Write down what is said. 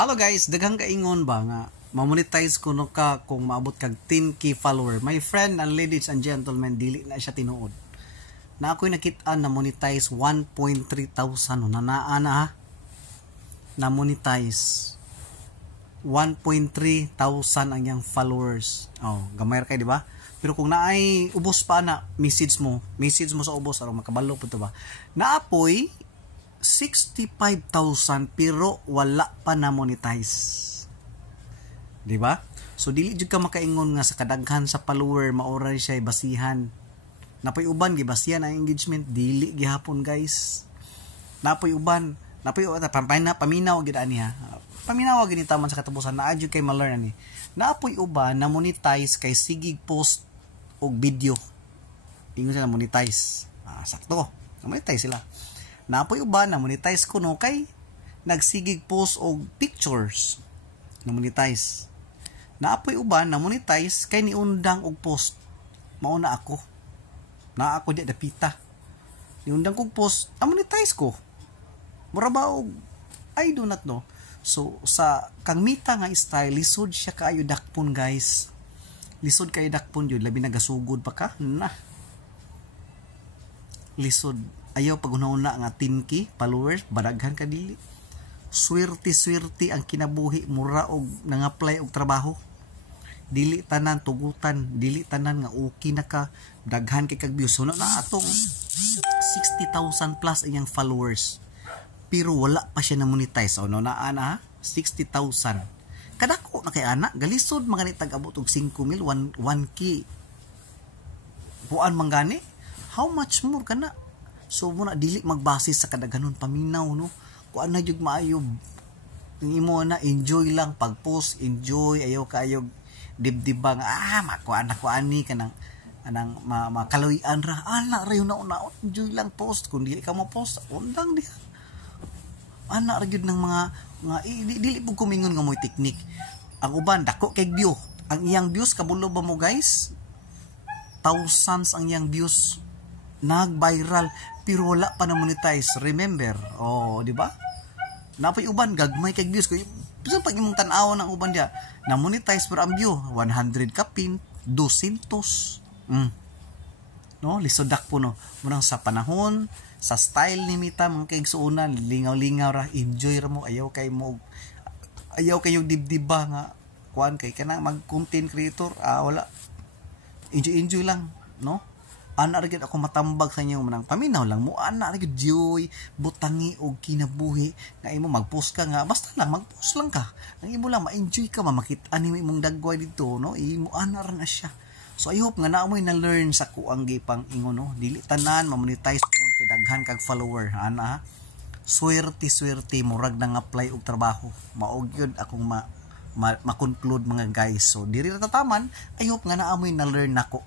Hello guys, daghang kaingon ba nga mamonetize ko no ka kung maabot kag 10k follower. My friend and ladies and gentlemen, dili na siya tinuod. Na ako'y nakita na monetize 1.3 thousand na naana ha. Na monetize 1.3 thousand ang yang followers. Oh, gamay ra kay di ba? Pero kung naay ubos pa na, message mo sa ubos aron makabalo pud ba. Naapoy 65,000 pero wala pa na monetize. Di ba? So dili jud ka makaingon nga sa kadaghan sa follower maoray siya basihan. Napoy uban gibasihan ang engagement, dili gihapon guys. Napoy uban, paminaw gid ani ha. Paminaw gid taman sa katapusan na adyo kay ma-learn ani. Napoy uban na monetize kay sigig post og video. Ingon sila monetize. Sakto. Na-monetize sila. Napoy uban na monetize ko no kay nagsigig post og pictures na monetize. Napoy uban na monetize kay niundang og post. Mao na ako. Na ako di dapita. Niundang kog post, monetize ko. Mura ba og I do not know. So sa kang mita nga style lisod siya kaayo dakpon guys. Lisod kaayo dakpon jud labi nagasugod pa ka. Lisod ayaw pag-una nga 10k followers, badaghan ka dili. Swerte ang kinabuhi mura og nang-apply og trabaho. Dili tanan tugutan, dili tanan nga okay na ka, daghan kay kag views. So na atong 60,000 plus iyang followers. Pero wala pa siya na monetize. So no na ana 60,000. Kadako na kay ana, galisod mga ni tag-abot og 5,000, 1k. Buan manggani? How much more kana? So muna dili magbase sa kadaghanon paminaw no. Kuan na jud maayo. Imo na enjoy lang pag-post, enjoy ayaw kaayo dibdibang makuan na kuani kanang anang makaluyan ra ana ra yun na enjoy lang post kun dili ka mo post undang di ana ra jud ng mga dili pug kumingon nga moy technique. Ang uban dako kay view. Ang iyang views kabulo ba mo guys? Thousands ang iyang views. Nag-viral pero wala pa na monetize. Remember? Oh, di ba? Napay uban gagmay kay views ko. Bisan pag imong tan-aw ng uban dia, na monetize pero ang view 100 ka pin, 200. No, lisodak po no. Munang sa panahon, sa style ni Mita mga kaigsuunan, lingaw-lingaw ra, enjoy ra mo, ayaw kayo dibdiba nga kuan kay kana mag content creator, wala. Enjoy lang, no? Ana ra gyud ako matambag sa inyo manang paminaw lang mo ana ra gyud joy butangi og kinabuhi nga imo mag-post ka nga basta lang mag-post lang ka ang imo lang ma-enjoy ka makita nimo imong dagway dito no imo ana ra na siya. So I hope nga naamoy na learn sa kuang gipang ingon no dili tanan ma-monetize tungod kay daghan kag follower ana ha. Swerte murag nang apply og trabaho maog gyud akong ma-conclude mga guys. So diri ra tataman I hope nga naamoy na learn nako